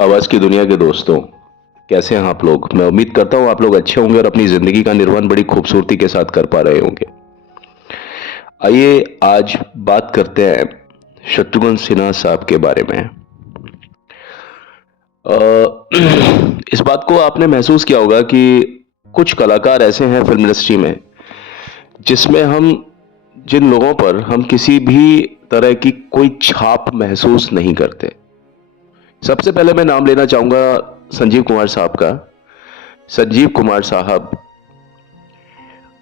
आवाज की दुनिया के दोस्तों, कैसे हैं आप लोग। मैं उम्मीद करता हूं आप लोग अच्छे होंगे और अपनी जिंदगी का निर्वहन बड़ी खूबसूरती के साथ कर पा रहे होंगे। आइए आज बात करते हैं शत्रुघ्न सिन्हा साहब के बारे में। अ, इस बात को आपने महसूस किया होगा कि कुछ कलाकार ऐसे हैं फिल्म इंडस्ट्री में जिसमें हम जिन लोगों पर हम किसी भी तरह की कोई छाप महसूस नहीं करते। सबसे पहले मैं नाम लेना चाहूंगा संजीव कुमार साहब का। संजीव कुमार साहब,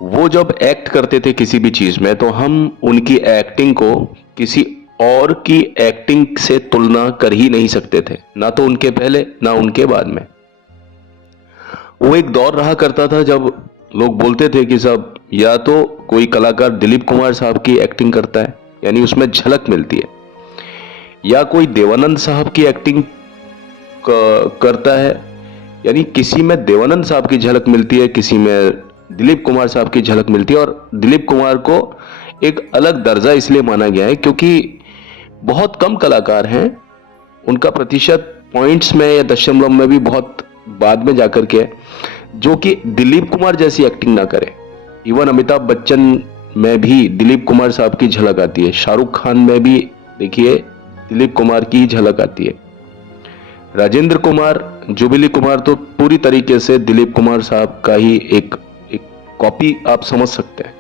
वो जब एक्ट करते थे किसी भी चीज में तो हम उनकी एक्टिंग को किसी और की एक्टिंग से तुलना कर ही नहीं सकते थे, ना तो उनके पहले ना उनके बाद में। वो एक दौर रहा करता था जब लोग बोलते थे कि साहब या तो कोई कलाकार दिलीप कुमार साहब की एक्टिंग करता है, यानी उसमें झलक मिलती है, या कोई देवानंद साहब की एक्टिंग करता है, यानी किसी में देवानंद साहब की झलक मिलती है, किसी में दिलीप कुमार साहब की झलक मिलती है। और दिलीप कुमार को एक अलग दर्जा इसलिए माना गया है क्योंकि बहुत कम कलाकार हैं, उनका प्रतिशत पॉइंट्स में या दशमलव में भी बहुत बाद में जाकर के है, जो कि दिलीप कुमार जैसी एक्टिंग ना करे। इवन अमिताभ बच्चन में भी दिलीप कुमार साहब की झलक आती है, शाहरुख खान में भी देखिए दिलीप कुमार की झलक आती है। राजेंद्र कुमार, जुबिली कुमार तो पूरी तरीके से दिलीप कुमार साहब का ही एक एक कॉपी आप समझ सकते हैं।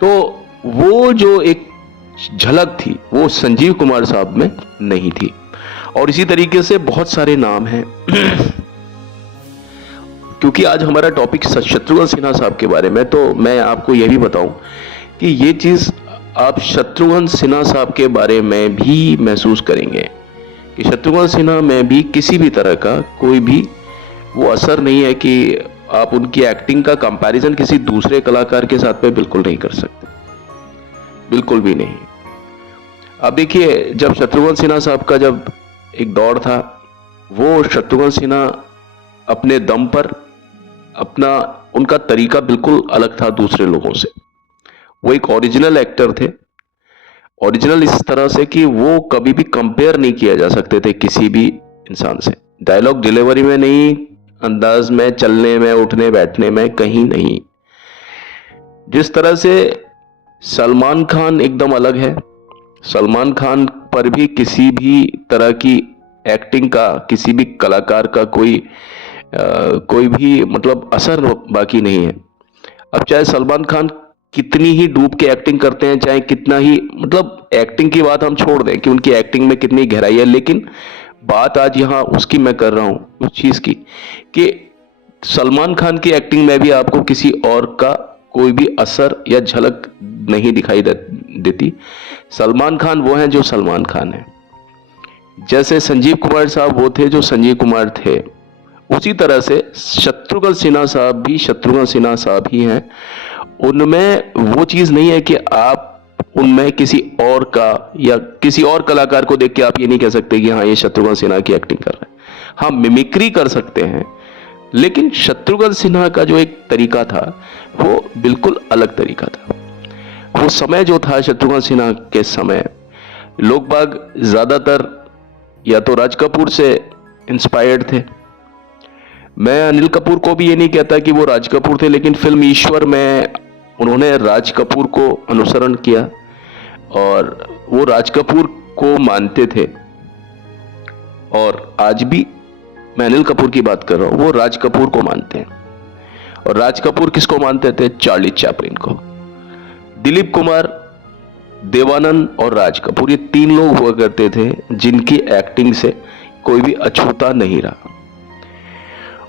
तो वो जो एक झलक थी वो संजीव कुमार साहब में नहीं थी। और इसी तरीके से बहुत सारे नाम हैं क्योंकि आज हमारा टॉपिक शत्रुघ्न सिन्हा साहब के बारे में, तो मैं आपको यह भी बताऊं कि ये चीज आप शत्रुघ्न सिन्हा साहब के बारे में भी महसूस करेंगे कि शत्रुघ्न सिन्हा में भी किसी भी तरह का कोई भी वो असर नहीं है कि आप उनकी एक्टिंग का कंपैरिजन किसी दूसरे कलाकार के साथ में बिल्कुल नहीं कर सकते, बिल्कुल भी नहीं। अब देखिए, जब शत्रुघ्न सिन्हा साहब का जब एक दौर था, वो शत्रुघ्न सिन्हा अपने दम पर अपना उनका तरीका बिल्कुल अलग था दूसरे लोगों से। वो एक ओरिजिनल एक्टर थे, ओरिजिनल इस तरह से कि वो कभी भी कंपेयर नहीं किया जा सकते थे किसी भी इंसान से। डायलॉग डिलीवरी में नहीं, अंदाज में, चलने में, उठने बैठने में, कहीं नहीं। जिस तरह से सलमान खान एकदम अलग है, सलमान खान पर भी किसी भी तरह की एक्टिंग का, किसी भी कलाकार का कोई भी मतलब असर बाकी नहीं है। अब चाहे सलमान खान कितनी ही डूब के एक्टिंग करते हैं, चाहे कितना ही मतलब एक्टिंग की बात हम छोड़ दें कि उनकी एक्टिंग में कितनी गहराई है, लेकिन बात आज यहां उसकी मैं कर रहा हूं, उस चीज की कि सलमान खान की एक्टिंग में भी आपको किसी और का कोई भी असर या झलक नहीं दिखाई देती। सलमान खान वो हैं जो सलमान खान है। जैसे संजीव कुमार साहब वो थे जो संजीव कुमार थे, उसी तरह से शत्रुघ्न सिन्हा साहब भी शत्रुघ्न सिन्हा साहब ही हैं। उनमें वो चीज नहीं है कि आप उनमें किसी और का या किसी और कलाकार को देख के आप ये नहीं कह सकते कि हाँ ये शत्रुघ्न सिन्हा की एक्टिंग कर रहा है। हाँ, मिमिक्री कर सकते हैं, लेकिन शत्रुघ्न सिन्हा का जो एक तरीका था वो बिल्कुल अलग तरीका था। वो समय जो था शत्रुघ्न सिन्हा के समय, लोग बाग ज्यादातर या तो राज कपूर से इंस्पायर्ड थे। मैं अनिल कपूर को भी ये नहीं कहता कि वो राज कपूर थे, लेकिन फिल्म ईश्वर में उन्होंने राज कपूर को अनुसरण किया और वो राज कपूर को मानते थे। और आज भी मैं अनिल कपूर की बात कर रहा हूं, वो राज कपूर को मानते हैं। और राज कपूर किसको मानते थे? चार्ली चैपलिन को। दिलीप कुमार, देवानंद और राज कपूर, ये तीन लोग हुआ करते थे जिनकी एक्टिंग से कोई भी अछूता नहीं रहा।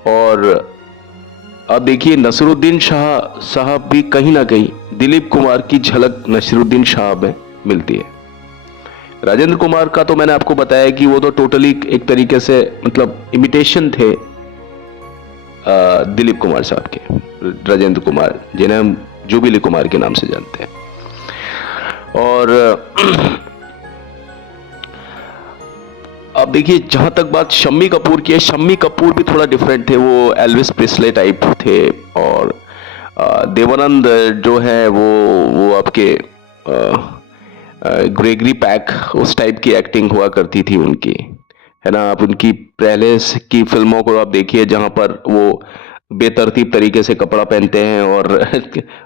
और अब देखिए, नसीरुद्दीन शाह साहब भी कहीं ना कहीं दिलीप कुमार की झलक नसीरुद्दीन शाह में मिलती है। राजेंद्र कुमार का तो मैंने आपको बताया कि वो तो टोटली एक तरीके से मतलब इमिटेशन थे दिलीप कुमार साहब के, राजेंद्र कुमार जिन्हें हम जुबिली कुमार के नाम से जानते हैं। और अब देखिए, जहां तक बात शम्मी कपूर की है, शम्मी कपूर भी थोड़ा डिफरेंट थे, वो एल्विस प्रेस्ले टाइप थे। और देवानंद जो है वो आपके ग्रेगरी पैक, उस टाइप की एक्टिंग हुआ करती थी उनकी, है ना। आप उनकी पहले की फिल्मों को आप देखिए जहां पर वो बेतरतीब तरीके से कपड़ा पहनते हैं और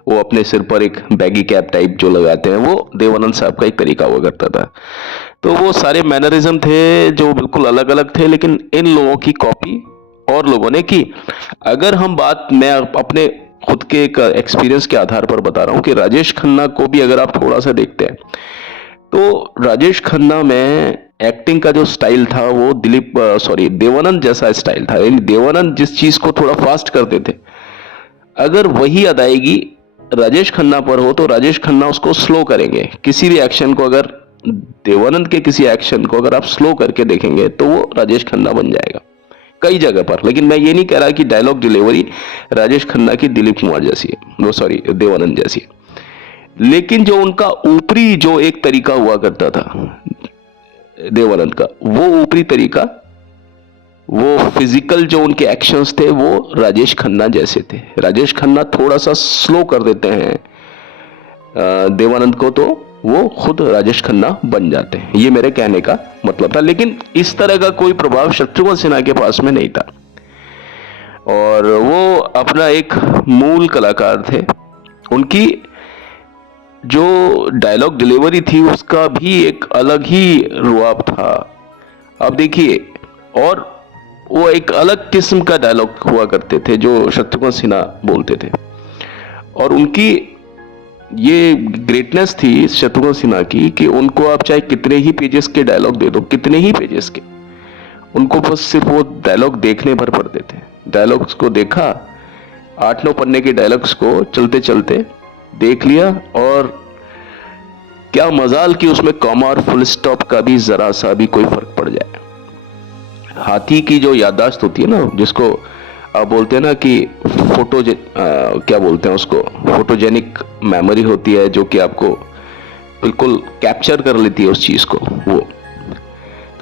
वो अपने सिर पर एक बैगी कैप टाइप जो लगाते हैं, वो देवानंद साहब का एक तरीका हुआ करता था। तो वो सारे मैनरिज्म थे जो बिल्कुल अलग अलग थे, लेकिन इन लोगों की कॉपी और लोगों ने की। अगर हम बात, मैं अपने खुद के एक एक्सपीरियंस के आधार पर बता रहा हूं कि राजेश खन्ना को भी अगर आप थोड़ा सा देखते हैं तो राजेश खन्ना में एक्टिंग का जो स्टाइल था वो देवानंद जैसा स्टाइल था। यानी देवानंद जिस चीज को थोड़ा फास्ट करते थे, अगर वही अदायगी राजेश खन्ना पर हो तो राजेश खन्ना उसको स्लो करेंगे। किसी भी एक्शन को, अगर देवानंद के किसी एक्शन को अगर आप स्लो करके देखेंगे तो वो राजेश खन्ना बन जाएगा कई जगह पर। लेकिन मैं ये नहीं कह रहा कि डायलॉग डिलीवरी राजेश खन्ना की दिलीप कुमार जैसी है, वो देवानंद जैसी है। लेकिन जो उनका ऊपरी जो एक तरीका हुआ करता था देवानंद का, वो ऊपरी तरीका, वो फिजिकल जो उनके एक्शंस थे वो राजेश खन्ना जैसे थे। राजेश खन्ना थोड़ा सा स्लो कर देते हैं देवानंद को तो वो खुद राजेश खन्ना बन जाते हैं। ये मेरे कहने का मतलब था। लेकिन इस तरह का कोई प्रभाव शत्रुघ्न सिन्हा के पास में नहीं था और वो अपना एक मूल कलाकार थे। उनकी जो डायलॉग डिलीवरी थी उसका भी एक अलग ही रुआब था। अब देखिए, और वो एक अलग किस्म का डायलॉग हुआ करते थे जो शत्रुघ्न सिन्हा बोलते थे। और उनकी ये ग्रेटनेस थी शत्रुघ्न सिन्हा की कि उनको आप चाहे कितने ही पेजेस के डायलॉग दे दो, कितने ही पेजेस के, उनको बस सिर्फ वो डायलॉग देखने भर पड़ते थे। डायलॉग्स को देखा, 8-9 पन्ने के डायलॉग्स को चलते चलते देख लिया, और क्या मजाल कि उसमें कॉमा और फुल स्टॉप का भी जरा सा भी कोई फर्क पड़ जाए। हाथी की जो याददाश्त होती है ना, जिसको आप बोलते हैं ना कि क्या बोलते हैं उसको, फोटोजेनिक मेमोरी होती है, जो कि आपको बिल्कुल कैप्चर कर लेती है उस चीज को,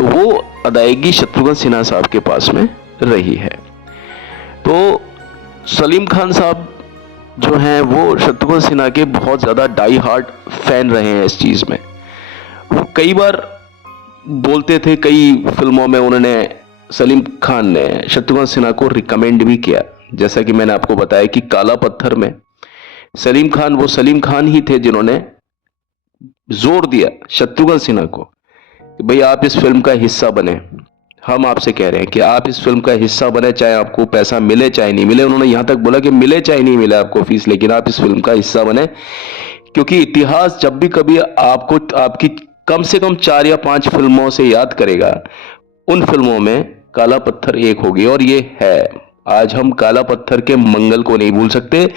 वो अदायगी शत्रुघ्न सिन्हा साहब के पास में रही है। तो सलीम खान साहब जो हैं वो शत्रुघ्न सिन्हा के बहुत ज्यादा डाई हार्ड फैन रहे हैं इस चीज में। वो कई बार बोलते थे, कई फिल्मों में उन्होंने, सलीम खान ने शत्रुघ्न सिन्हा को रिकमेंड भी किया। जैसा कि मैंने आपको बताया कि काला पत्थर में सलीम खान ही थे जिन्होंने जोर दिया शत्रुघ्न सिन्हा को कि भाई आप इस फिल्म का हिस्सा बने। हम आपसे कह रहे हैं कि आप इस फिल्म का हिस्सा बने, चाहे आपको पैसा मिले चाहे नहीं मिले। उन्होंने यहां तक बोला कि मिले चाहे नहीं मिले आपको फीस, लेकिन आप इस फिल्म का हिस्सा बने, क्योंकि इतिहास जब भी कभी आपको आपकी कम से कम 4 या 5 फिल्मों से याद करेगा, उन फिल्मों में काला पत्थर एक होगी। और ये है, आज हम काला पत्थर के मंगल को नहीं भूल सकते,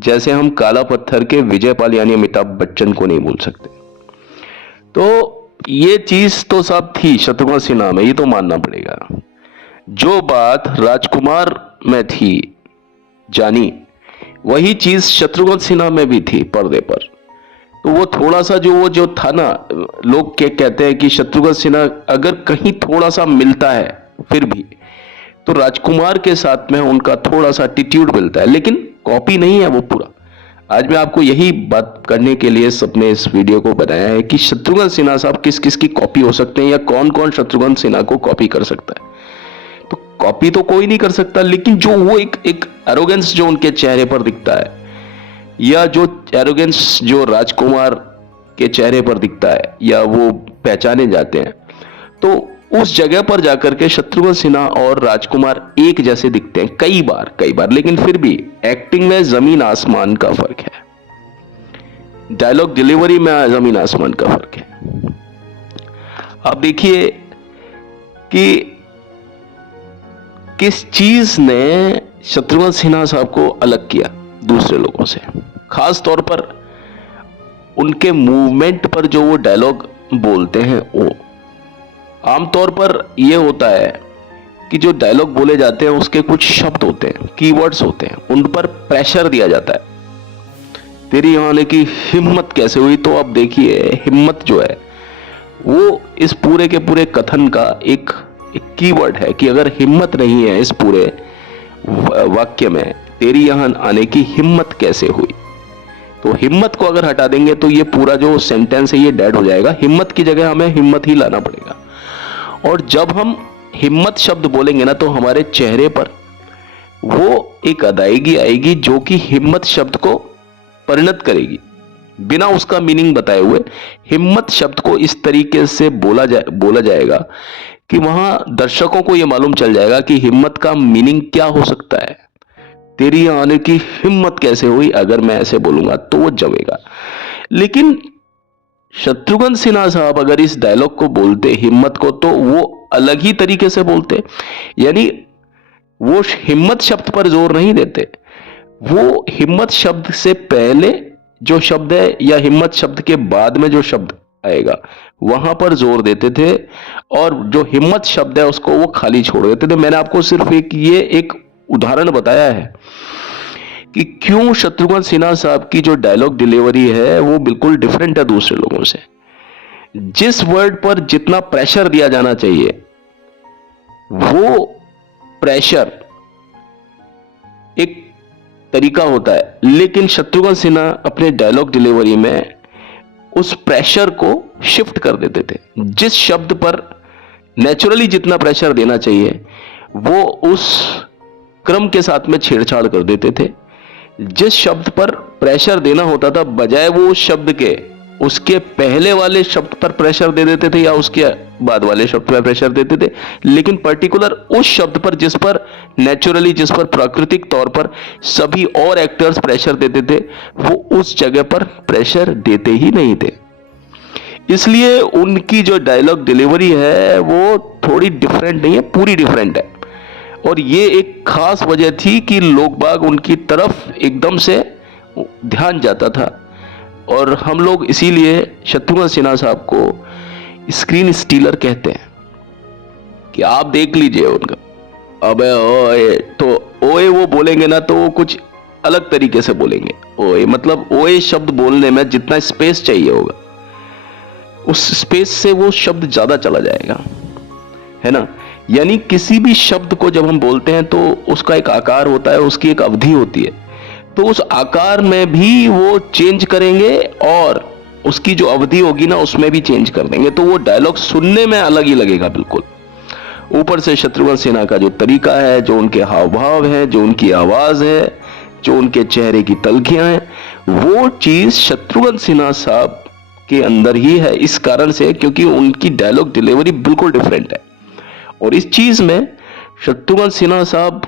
जैसे हम काला पत्थर के विजय पाल यानी अमिताभ बच्चन को नहीं भूल सकते। तो ये चीज तो सब थी शत्रुघ्न सिन्हा में, ये तो मानना पड़ेगा। जो बात राजकुमार में थी जानी, वही चीज शत्रुघ्न सिन्हा में भी थी पर्दे पर। तो वो थोड़ा सा जो था ना, लोग कहते हैं कि शत्रुघ्न सिन्हा अगर कहीं थोड़ा सा मिलता है फिर भी, तो राजकुमार के साथ में उनका थोड़ा सा एटीट्यूड मिलता है, लेकिन कॉपी नहीं है वो पूरा। आज मैं आपको यही बात करने के लिए सबने इस वीडियो को बनाया है कि शत्रुघ्न सिन्हा साहब किस किस की कॉपी हो सकते हैं, या कौन कौन शत्रुघ्न सिन्हा को कॉपी कर सकता है। तो कॉपी तो कोई नहीं कर सकता, लेकिन जो वो एक एरोगेंस जो उनके चेहरे पर दिखता है, या जो एरोगेंस जो राजकुमार के चेहरे पर दिखता है, या वो पहचाने जाते हैं, तो उस जगह पर जाकर के शत्रुघ्न सिन्हा और राजकुमार एक जैसे दिखते हैं कई बार। लेकिन फिर भी एक्टिंग में जमीन आसमान का फर्क है, डायलॉग डिलीवरी में जमीन आसमान का फर्क है। अब देखिए कि किस चीज ने शत्रुघ्न सिन्हा साहब को अलग किया दूसरे लोगों से। खास तौर पर उनके मूवमेंट पर जो वो डायलॉग बोलते हैं, वो आमतौर पर यह होता है कि जो डायलॉग बोले जाते हैं उसके कुछ शब्द होते हैं, कीवर्ड्स होते हैं, उन पर प्रेशर दिया जाता है। तेरी यहां आने की हिम्मत कैसे हुई? तो अब देखिए, हिम्मत जो है वो इस पूरे के पूरे कथन का एक कीवर्ड है कि अगर हिम्मत नहीं है इस पूरे वाक्य में, तेरी यहां आने की हिम्मत कैसे हुई, तो हिम्मत को अगर हटा देंगे तो ये पूरा जो सेंटेंस है ये डेड हो जाएगा। हिम्मत की जगह हमें हिम्मत ही लाना पड़ेगा। और जब हम हिम्मत शब्द बोलेंगे ना तो हमारे चेहरे पर वो एक अदायगी आएगी जो कि हिम्मत शब्द को परिणत करेगी। बिना उसका मीनिंग बताए हुए हिम्मत शब्द को इस तरीके से बोला जाएगा कि वहां दर्शकों को यह मालूम चल जाएगा कि हिम्मत का मीनिंग क्या हो सकता है। तेरी यहाँ आने की हिम्मत कैसे हुई, अगर मैं ऐसे बोलूंगा तो वो जमेगा। लेकिन शत्रुघ्न सिन्हा साहब अगर इस डायलॉग को बोलते हिम्मत को, तो वो अलग ही तरीके से बोलते। यानी वो हिम्मत शब्द पर जोर नहीं देते, वो हिम्मत शब्द से पहले जो शब्द है या हिम्मत शब्द के बाद में जो शब्द आएगा वहां पर जोर देते थे, और जो हिम्मत शब्द है उसको वो खाली छोड़ देते थे। मैंने आपको सिर्फ एक उदाहरण बताया है कि क्यों शत्रुघ्न सिन्हा साहब की जो डायलॉग डिलीवरी है वो बिल्कुल डिफरेंट है दूसरे लोगों से। जिस वर्ड पर जितना प्रेशर दिया जाना चाहिए वो प्रेशर एक तरीका होता है, लेकिन शत्रुघ्न सिन्हा अपने डायलॉग डिलीवरी में उस प्रेशर को शिफ्ट कर देते थे। जिस शब्द पर नेचुरली जितना प्रेशर देना चाहिए वो उस क्रम के साथ में छेड़छाड़ कर देते थे। जिस शब्द पर प्रेशर देना होता था बजाय वो उस शब्द के उसके पहले वाले शब्द पर प्रेशर दे देते थे या उसके बाद वाले शब्द पर प्रेशर देते थे। लेकिन पर्टिकुलर उस शब्द पर जिस पर नेचुरली, जिस पर प्राकृतिक तौर पर सभी और एक्टर्स प्रेशर देते थे, वो उस जगह पर प्रेशर देते ही नहीं थे। इसलिए उनकी जो डायलॉग डिलीवरी है वो थोड़ी डिफरेंट नहीं है, पूरी डिफरेंट है। और ये एक खास वजह थी कि लोग बाग उनकी तरफ एकदम से ध्यान जाता था, और हम लोग इसीलिए शत्रुघ्न सिन्हा साहब को स्क्रीन स्टीलर कहते हैं कि आप देख लीजिए उनका। अबे ओए, तो ओए वो बोलेंगे ना तो वो कुछ अलग तरीके से बोलेंगे। ओए मतलब ओए शब्द बोलने में जितना स्पेस चाहिए होगा उस स्पेस से वो शब्द ज्यादा चला जाएगा, है ना। यानी किसी भी शब्द को जब हम बोलते हैं तो उसका एक आकार होता है, उसकी एक अवधि होती है, तो उस आकार में भी वो चेंज करेंगे और उसकी जो अवधि होगी ना उसमें भी चेंज कर देंगे, तो वो डायलॉग सुनने में अलग ही लगेगा बिल्कुल। ऊपर से शत्रुघ्न सिन्हा का जो तरीका है, जो उनके हाव भाव है, जो उनकी आवाज है, जो उनके चेहरे की तलखियां हैं, वो चीज शत्रुघ्न सिन्हा साहब के अंदर ही है, इस कारण से क्योंकि उनकी डायलॉग डिलीवरी बिल्कुल डिफरेंट है। और इस चीज में शत्रुघ्न सिन्हा साहब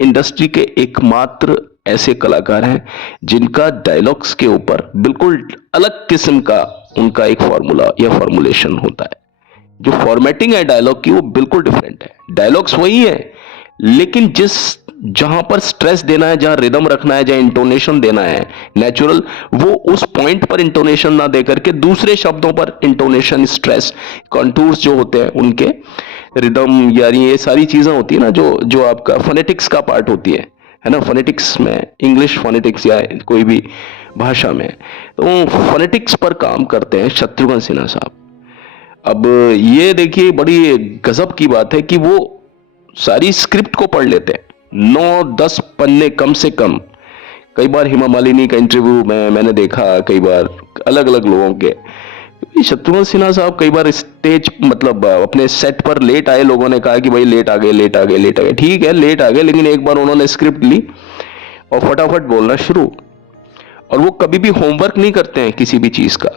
इंडस्ट्री के एकमात्र ऐसे कलाकार हैं जिनका डायलॉग्स के ऊपर बिल्कुल अलग किस्म का उनका एक फॉर्मूला या फॉर्मुलेशन होता है। जो फॉर्मेटिंग है डायलॉग की वो बिल्कुल डिफरेंट है। डायलॉग्स वही है, लेकिन जहां पर स्ट्रेस देना है, जहां रिदम रखना है, जहां इंटोनेशन देना है नेचुरल, वो उस पॉइंट पर इंटोनेशन ना दे करके दूसरे शब्दों पर इंटोनेशन, स्ट्रेस, कॉन्टूर्स जो होते हैं उनके रिदम, यानी ये सारी चीजें होती है ना जो आपका फोनेटिक्स का पार्ट होती है ना। फोनेटिक्स में इंग्लिश फोनेटिक्स या कोई भी भाषा में, तो फोनेटिक्स पर काम करते हैं शत्रुघ्न सिन्हा साहब। अब ये देखिए बड़ी गजब की बात है कि वो सारी स्क्रिप्ट को पढ़ लेते हैं, 9-10 पन्ने कम से कम। कई बार हेमा मालिनी का इंटरव्यू में मैंने देखा, कई बार अलग अलग लोगों के। शत्रुघ्न सिन्हा साहब कई बार स्टेज मतलब अपने सेट पर लेट आए, लोगों ने कहा कि भाई लेट आ गए। ठीक है लेट आ गए, लेकिन एक बार उन्होंने स्क्रिप्ट ली और फटाफट बोलना शुरू। और वो कभी भी होमवर्क नहीं करते हैं किसी भी चीज का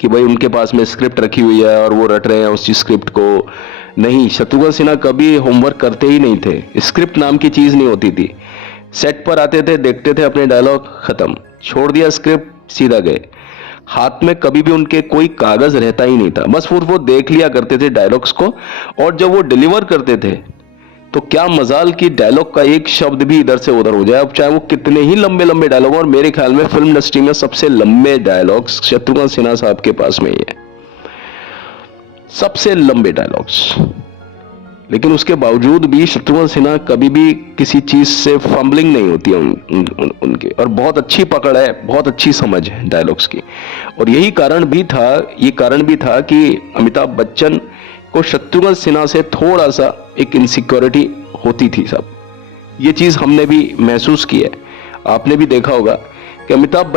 कि भाई उनके पास में स्क्रिप्ट रखी हुई है और वो रट रहे हैं उस स्क्रिप्ट को। नहीं, शत्रुघ्न सिन्हा कभी होमवर्क करते ही नहीं थे। स्क्रिप्ट नाम की चीज नहीं होती थी। सेट पर आते थे, देखते थे अपने डायलॉग, खत्म, छोड़ दिया स्क्रिप्ट, सीधा गए। हाथ में कभी भी उनके कोई कागज रहता ही नहीं था, बस वो देख लिया करते थे डायलॉग्स को, और जब वो डिलीवर करते थे तो क्या मजाल की डायलॉग का एक शब्द भी इधर से उधर हो जाए, अब चाहे वो कितने ही लंबे लंबे डायलॉग। और मेरे ख्याल में फिल्म इंडस्ट्री में सबसे लंबे डायलॉग्स शत्रुघ्न सिन्हा साहब के पास में ही है, सबसे लंबे डायलॉग्स। लेकिन उसके बावजूद भी शत्रुघ्न सिन्हा कभी भी किसी चीज से फंबलिंग नहीं होती है उनके, और बहुत अच्छी पकड़ है, बहुत अच्छी समझ है डायलॉग्स की। और यही कारण भी था कि अमिताभ बच्चन को शत्रुघ्न सिन्हा से थोड़ा सा एक इनसिक्योरिटी होती थी सब। ये चीज हमने भी महसूस की है, आपने भी देखा होगा कि अमिताभ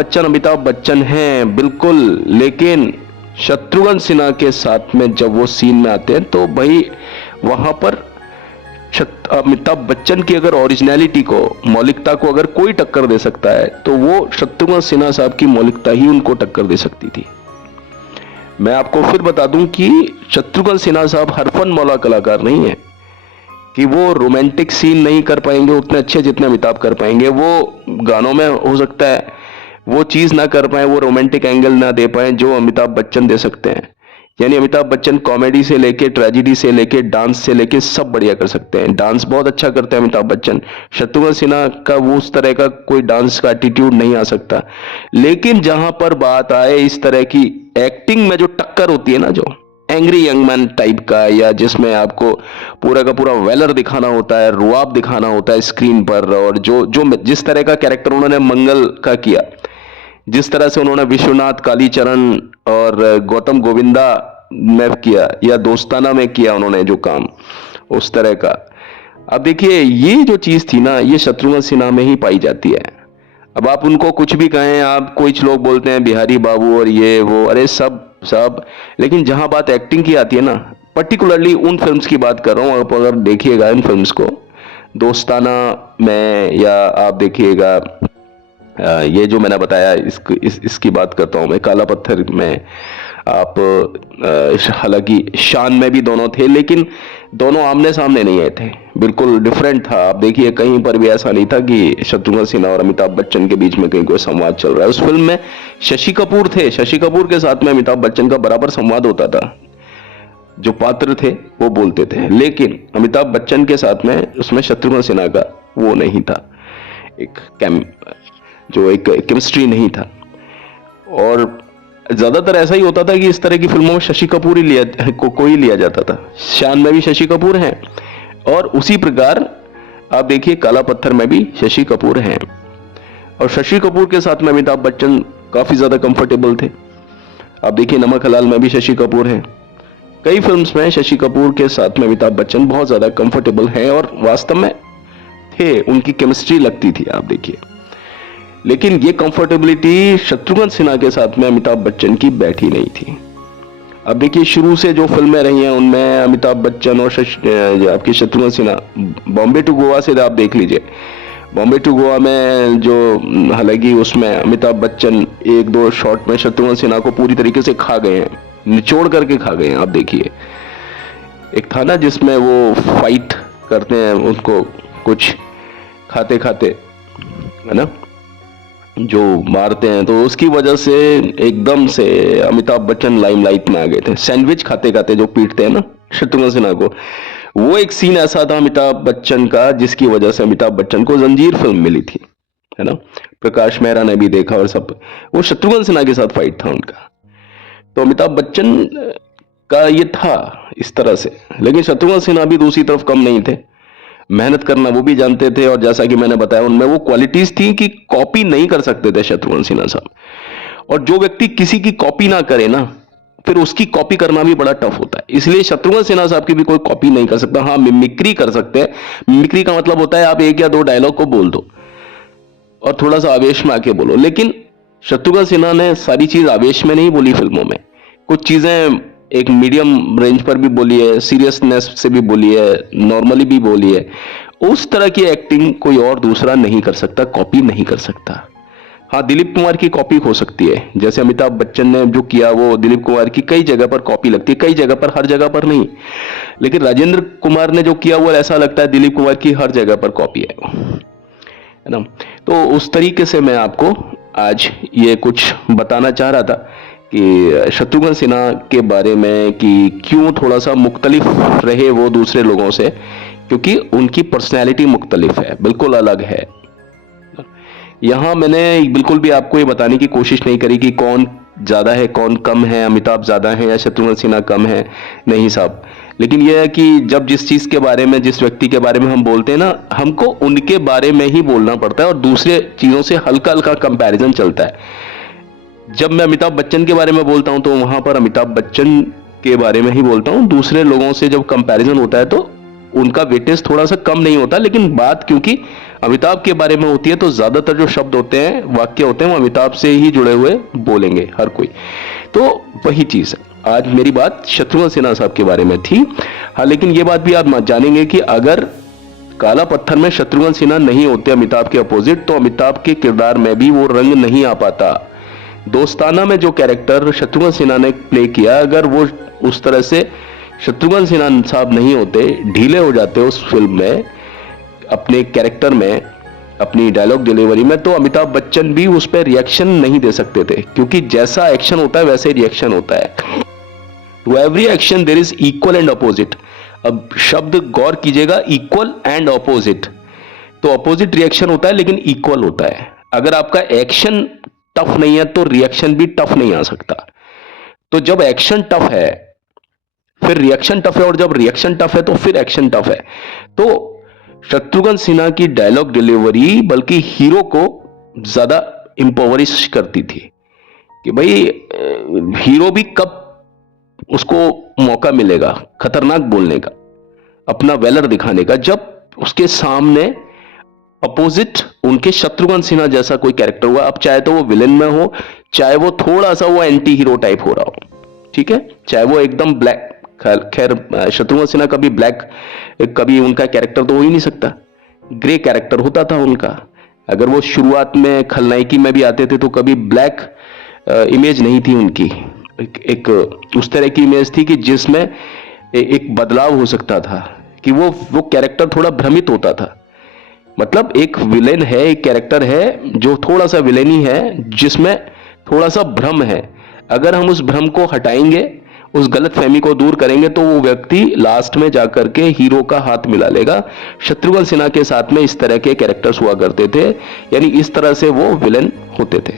बच्चन हैं बिल्कुल, लेकिन शत्रुघ्न सिन्हा के साथ में जब वो सीन में आते हैं तो भाई वहां पर अमिताभ बच्चन की अगर ओरिजिनलिटी को, मौलिकता को अगर कोई टक्कर दे सकता है तो वो शत्रुघ्न सिन्हा साहब की मौलिकता ही उनको टक्कर दे सकती थी। मैं आपको फिर बता दूं कि शत्रुघ्न सिन्हा साहब हरफन मौला कलाकार नहीं है कि वो रोमांटिक सीन नहीं कर पाएंगे उतने अच्छे जितने अमिताभ कर पाएंगे। वो गानों में हो सकता है वो चीज ना कर पाए, वो रोमांटिक एंगल ना दे पाए जो अमिताभ बच्चन दे सकते हैं। यानी अमिताभ बच्चन कॉमेडी से लेके, ट्रेजेडी से लेके, डांस से लेके सब बढ़िया कर सकते हैं। डांस बहुत अच्छा करते हैं अमिताभ बच्चन। शत्रुघ्न सिन्हा का वो उस तरह का कोई डांस का एटीट्यूड नहीं आ सकता। लेकिन जहां पर बात आए इस तरह की एक्टिंग में जो टक्कर होती है ना, जो एंग्री यंग मैन टाइप का, या जिसमें आपको पूरा का पूरा वेलर दिखाना होता है, रुआब दिखाना होता है स्क्रीन पर, और जो जो जिस तरह का कैरेक्टर उन्होंने मंगल का किया, जिस तरह से उन्होंने विश्वनाथ, कालीचरण और गौतम गोविंदा में किया या दोस्ताना में किया उन्होंने जो काम, उस तरह का। अब देखिए ये जो चीज थी ना, ये शत्रुघ्न सिन्हा में ही पाई जाती है। अब आप उनको कुछ भी कहें, आप कुछ लोग बोलते हैं बिहारी बाबू और ये वो, अरे सब सब, लेकिन जहां बात एक्टिंग की आती है ना, पर्टिकुलरली उन फिल्म्स की बात कर रहा हूं, आप अगर देखिएगा इन फिल्म्स को, दोस्ताना में, या आप देखिएगा ये जो मैंने बताया इसकी बात करता हूं मैं, काला पत्थर में, आप हालांकि शान में भी दोनों थे लेकिन दोनों आमने सामने नहीं आए थे, बिल्कुल डिफरेंट था। आप देखिए कहीं पर भी ऐसा नहीं था कि शत्रुघ्न सिन्हा और अमिताभ बच्चन के बीच में कहीं कोई संवाद चल रहा है। उस फिल्म में शशि कपूर थे, शशि कपूर के साथ में अमिताभ बच्चन का बराबर संवाद होता था, जो पात्र थे वो बोलते थे, लेकिन अमिताभ बच्चन के साथ में उसमें शत्रुघ्न सिन्हा का वो नहीं था, एक केमिस्ट्री नहीं था। और ज्यादातर ऐसा ही होता था कि इस तरह की फिल्मों में शशि कपूर ही कोई लिया जाता था। शान में भी शशि कपूर हैं, और उसी प्रकार आप देखिए काला पत्थर में भी शशि कपूर हैं, और शशि कपूर के साथ में अमिताभ बच्चन काफी ज्यादा कंफर्टेबल थे। आप देखिए नमक हलाल में भी शशि कपूर हैं, कई फिल्म्स में शशि कपूर के साथ में अमिताभ बच्चन बहुत ज्यादा कंफर्टेबल हैं और वास्तव में थे, उनकी केमिस्ट्री लगती थी, आप देखिए। लेकिन ये कंफर्टेबिलिटी शत्रुघ्न सिन्हा के साथ में अमिताभ बच्चन की बैठी नहीं थी। अब देखिए शुरू से जो फिल्में रही हैं उनमें अमिताभ बच्चन और आपके शत्रुघ्न सिन्हा, बॉम्बे टू गोवा से आप देख लीजिए, बॉम्बे टू गोवा में जो, हालांकि उसमें अमिताभ बच्चन एक दो शॉट में शत्रुघ्न सिन्हा को पूरी तरीके से खा गए हैं, निचोड़ करके खा गए हैं। आप देखिए एक था ना जिसमें वो फाइट करते हैं, उनको कुछ खाते खाते, है ना, जो मारते हैं, तो उसकी वजह से एकदम से अमिताभ बच्चन लाइमलाइट में आ गए थे। सैंडविच खाते खाते जो पीटते हैं ना शत्रुघ्न सिन्हा को, वो एक सीन ऐसा था अमिताभ बच्चन का जिसकी वजह से अमिताभ बच्चन को जंजीर फिल्म मिली थी, है ना, प्रकाश मेहरा ने भी देखा और सब, वो शत्रुघ्न सिन्हा के साथ फाइट था उनका। तो अमिताभ बच्चन का ये था इस तरह से, लेकिन शत्रुघ्न सिन्हा भी दूसरी तरफ कम नहीं थे, मेहनत करना वो भी जानते थे, और जैसा कि मैंने बताया उनमें वो क्वालिटीज थी कि कॉपी नहीं कर सकते थे शत्रुघ्न सिन्हा साहब। और जो व्यक्ति किसी की कॉपी ना करे ना, फिर उसकी कॉपी करना भी बड़ा टफ होता है, इसलिए शत्रुघ्न सिन्हा साहब की भी कोई कॉपी नहीं कर सकता। हाँ, मिमिक्री कर सकते हैं। मिमिक्री का मतलब होता है आप एक या दो डायलॉग को बोल दो और थोड़ा सा आवेश में आके बोलो, लेकिन शत्रुघ्न सिन्हा ने सारी चीज आवेश में नहीं बोली फिल्मों में, कुछ चीजें एक मीडियम रेंज पर भी बोली है, सीरियसनेस से भी बोली है, नॉर्मली भी बोली है। उस तरह की एक्टिंग कोई और दूसरा नहीं कर सकता, कॉपी नहीं कर सकता। हाँ, दिलीप कुमार की कॉपी हो सकती है, जैसे अमिताभ बच्चन ने जो किया वो दिलीप कुमार की कई जगह पर कॉपी लगती है, कई जगह पर, हर जगह पर नहीं। लेकिन राजेंद्र कुमार ने जो किया वो ऐसा लगता है दिलीप कुमार की हर जगह पर कॉपी है ना। तो उस तरीके से मैं आपको आज ये कुछ बताना चाह रहा था कि शत्रुघ्न सिन्हा के बारे में, कि क्यों थोड़ा सा मुख्तलिफ रहे वो दूसरे लोगों से, क्योंकि उनकी पर्सनैलिटी मुख्तलिफ है, बिल्कुल अलग है। यहां मैंने बिल्कुल भी आपको ये बताने की कोशिश नहीं करी कि कौन ज्यादा है कौन कम है, अमिताभ ज्यादा है या शत्रुघ्न सिन्हा कम है, नहीं साहब। लेकिन यह है कि जब जिस चीज के बारे में, जिस व्यक्ति के बारे में हम बोलते हैं ना, हमको उनके बारे में ही बोलना पड़ता है और दूसरे चीजों से हल्का हल्का कंपैरिजन चलता है। जब मैं अमिताभ बच्चन के बारे में बोलता हूं तो वहां पर अमिताभ बच्चन के बारे में ही बोलता हूं, दूसरे लोगों से जब कंपैरिजन होता है तो उनका वेटेज थोड़ा सा कम नहीं होता। लेकिन बात क्योंकि अमिताभ के बारे में होती है तो ज्यादातर जो शब्द होते हैं, वाक्य होते हैं, वो अमिताभ से ही जुड़े हुए बोलेंगे हर कोई, तो वही चीज है। आज मेरी बात शत्रुघ्न सिन्हा साहब के बारे में थी। हाँ, लेकिन ये बात भी आप जानेंगे कि अगर काला पत्थर में शत्रुघ्न सिन्हा नहीं होते अमिताभ के अपोजिट, तो अमिताभ के किरदार में भी वो रंग नहीं आ पाता। दोस्ताना में जो कैरेक्टर शत्रुघ्न सिन्हा ने प्ले किया, अगर वो उस तरह से शत्रुघ्न सिन्हा साहब नहीं होते, ढीले हो जाते उस फिल्म में, अपने कैरेक्टर में, अपनी डायलॉग डिलीवरी में, तो अमिताभ बच्चन भी उस पर रिएक्शन नहीं दे सकते थे, क्योंकि जैसा एक्शन होता है वैसे रिएक्शन होता है। To every action there is equal and opposite. अब शब्द गौर कीजिएगा, इक्वल एंड अपोजिट। तो अपोजिट रिएक्शन होता है लेकिन इक्वल होता है। अगर आपका एक्शन टफ नहीं है तो रिएक्शन भी टफ नहीं आ सकता। तो जब एक्शन टफ है फिर रिएक्शन टफ है, और जब रिएक्शन टफ है तो फिर एक्शन टफ है। तो शत्रुघ्न सिन्हा की डायलॉग डिलीवरी बल्कि हीरो को ज्यादा इंपावरिश करती थी कि भाई हीरो भी कब उसको मौका मिलेगा खतरनाक बोलने का, अपना वेलर दिखाने का, जब उसके सामने अपोजिट उनके शत्रुघ्न सिन्हा जैसा कोई कैरेक्टर हुआ। अब चाहे तो वो विलेन में हो, चाहे वो थोड़ा सा वो एंटी हीरो टाइप हो रहा हो, ठीक है, चाहे वो एकदम ब्लैक, खैर शत्रुघ्न सिन्हा कभी ब्लैक, कभी उनका कैरेक्टर तो हो ही नहीं सकता, ग्रे कैरेक्टर होता था उनका। अगर वो शुरुआत में खलनायकी में भी आते थे तो कभी ब्लैक इमेज नहीं थी उनकी, एक उस तरह की इमेज थी कि जिसमें एक बदलाव हो सकता था, कि वो कैरेक्टर थोड़ा भ्रमित होता था। मतलब एक विलेन है, एक कैरेक्टर है जो थोड़ा सा विलेनी है, जिसमें थोड़ा सा भ्रम है। अगर हम उस भ्रम को हटाएंगे, उस गलतफहमी को दूर करेंगे, तो वो व्यक्ति लास्ट में जाकर के हीरो का हाथ मिला लेगा। शत्रुघ्न सिन्हा के साथ में इस तरह के कैरेक्टर्स हुआ करते थे, यानी इस तरह से वो विलेन होते थे।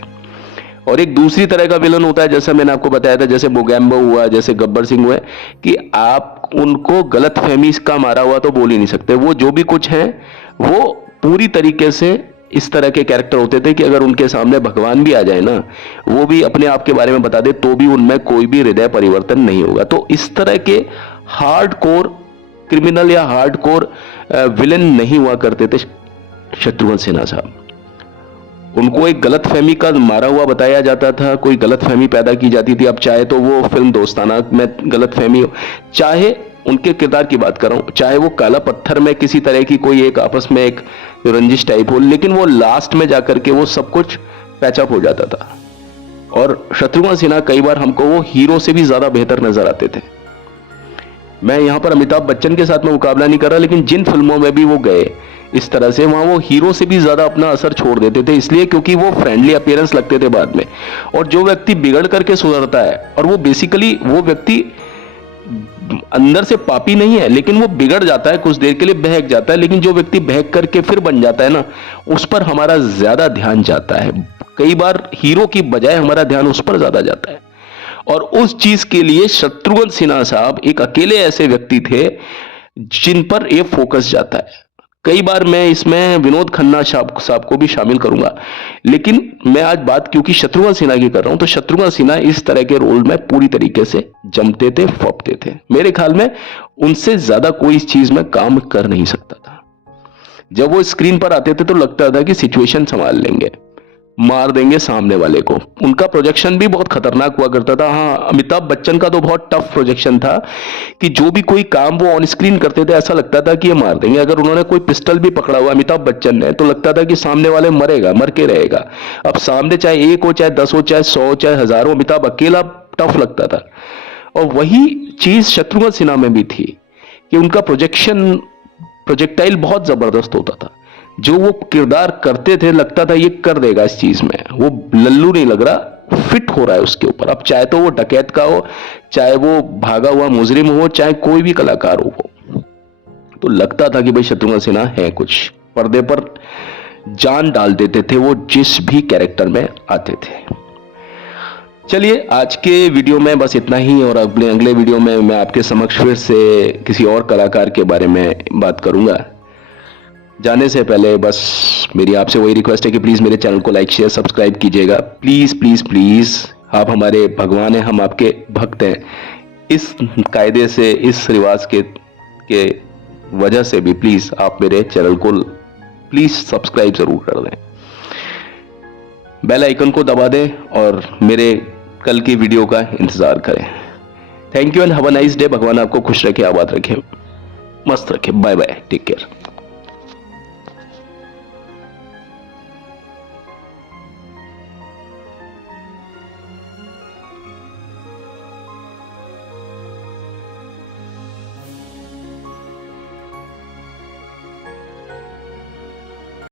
और एक दूसरी तरह का विलन होता है, जैसा मैंने आपको बताया था, जैसे मोगैम्बो हुआ, जैसे गब्बर सिंह हुए, कि आप उनको गलतफहमी का मारा हुआ तो बोल ही नहीं सकते। वो जो भी कुछ है वो पूरी तरीके से इस तरह के कैरेक्टर होते थे कि अगर उनके सामने भगवान भी आ जाए ना, वो भी अपने आप के बारे में बता दे, तो भी उनमें कोई भी हृदय परिवर्तन नहीं होगा। तो इस तरह के हार्डकोर क्रिमिनल या हार्डकोर विलेन नहीं हुआ करते थे शत्रुघ्न सिन्हा साहब। उनको एक गलतफहमी का मारा हुआ बताया जाता था, कोई गलतफहमी पैदा की जाती थी। अब चाहे तो वो फिल्म दोस्ताना में गलतफहमी हो, चाहे उनके किरदार की बात कर रहा हूं, चाहे वो काला पत्थर में किसी तरह की कोई एक आपस में एक रंजिश टाइप हो, लेकिन वो लास्ट में जाकर के वो सब कुछ पैचअप हो जाता था। और शत्रुघ्न सिन्हा कई बार हमको वो हीरो से भी ज्यादा बेहतर नजर आते थे। मैं यहां पर अमिताभ बच्चन के साथ में मुकाबला नहीं कर रहा, लेकिन जिन फिल्मों में भी वो गए इस तरह से, वहां वो हीरो से भी ज्यादा अपना असर छोड़ देते थे, इसलिए क्योंकि वो फ्रेंडली अपीयरेंस लगते थे बाद में। और जो व्यक्ति बिगड़ करके सुधरता है, और वो बेसिकली वो व्यक्ति अंदर से पापी नहीं है, लेकिन वो बिगड़ जाता है, कुछ देर के लिए बहक जाता है, लेकिन जो व्यक्ति बहक करके फिर बन जाता है ना, उस पर हमारा ज्यादा ध्यान जाता है। कई बार हीरो की बजाय हमारा ध्यान उस पर ज्यादा जाता है। और उस चीज के लिए शत्रुघ्न सिन्हा साहब एक अकेले ऐसे व्यक्ति थे जिन पर ये फोकस जाता है। कई बार मैं इसमें विनोद खन्ना साहब को भी शामिल करूंगा, लेकिन मैं आज बात क्योंकि शत्रुघ्न सिन्हा की कर रहा हूं, तो शत्रुघ्न सिन्हा इस तरह के रोल में पूरी तरीके से जमते थे, फपते थे। मेरे ख्याल में उनसे ज्यादा कोई इस चीज में काम कर नहीं सकता था। जब वो स्क्रीन पर आते थे तो लगता था कि सिचुएशन संभाल लेंगे, मार देंगे सामने वाले को। उनका प्रोजेक्शन भी बहुत खतरनाक हुआ करता था। हाँ, अमिताभ बच्चन का तो बहुत टफ प्रोजेक्शन था कि जो भी कोई काम वो ऑन स्क्रीन करते थे, ऐसा लगता था कि ये मार देंगे। अगर उन्होंने कोई पिस्टल भी पकड़ा हुआ अमिताभ बच्चन ने, तो लगता था कि सामने वाले मरेगा, मर के रहेगा। अब सामने चाहे 1 हो, चाहे 10 हो, चाहे 100 हो, चाहे 1000 हो, अमिताभ अकेला टफ लगता था। और वही चीज शत्रुघ्न सिन्हा में भी थी कि उनका प्रोजेक्टाइल बहुत जबरदस्त होता था। जो वो किरदार करते थे, लगता था ये कर देगा इस चीज में, वो लल्लू नहीं लग रहा, फिट हो रहा है उसके ऊपर। अब चाहे तो वो डकैत का हो, चाहे वो भागा हुआ मुजरिम हो, चाहे कोई भी कलाकार हो, तो लगता था कि भाई शत्रुघ्न सिन्हा है कुछ। पर्दे पर जान डाल देते थे वो जिस भी कैरेक्टर में आते थे। चलिए, आज के वीडियो में बस इतना ही, और अगले वीडियो में मैं आपके समक्ष फिर से किसी और कलाकार के बारे में बात करूंगा। जाने से पहले बस मेरी आपसे वही रिक्वेस्ट है कि प्लीज़ मेरे चैनल को लाइक, शेयर, सब्सक्राइब कीजिएगा। प्लीज़ प्लीज़ प्लीज़, आप हमारे भगवान हैं, हम आपके भक्त हैं। इस कायदे से, इस रिवाज के वजह से भी प्लीज़ आप मेरे चैनल को प्लीज़ सब्सक्राइब ज़रूर कर दें, बेल आइकन को दबा दें और मेरे कल की वीडियो का इंतज़ार करें। Thank you and have a nice day. भगवान आपको खुश रखे, आबाद रखे, मस्त रखे। Bye bye, take care.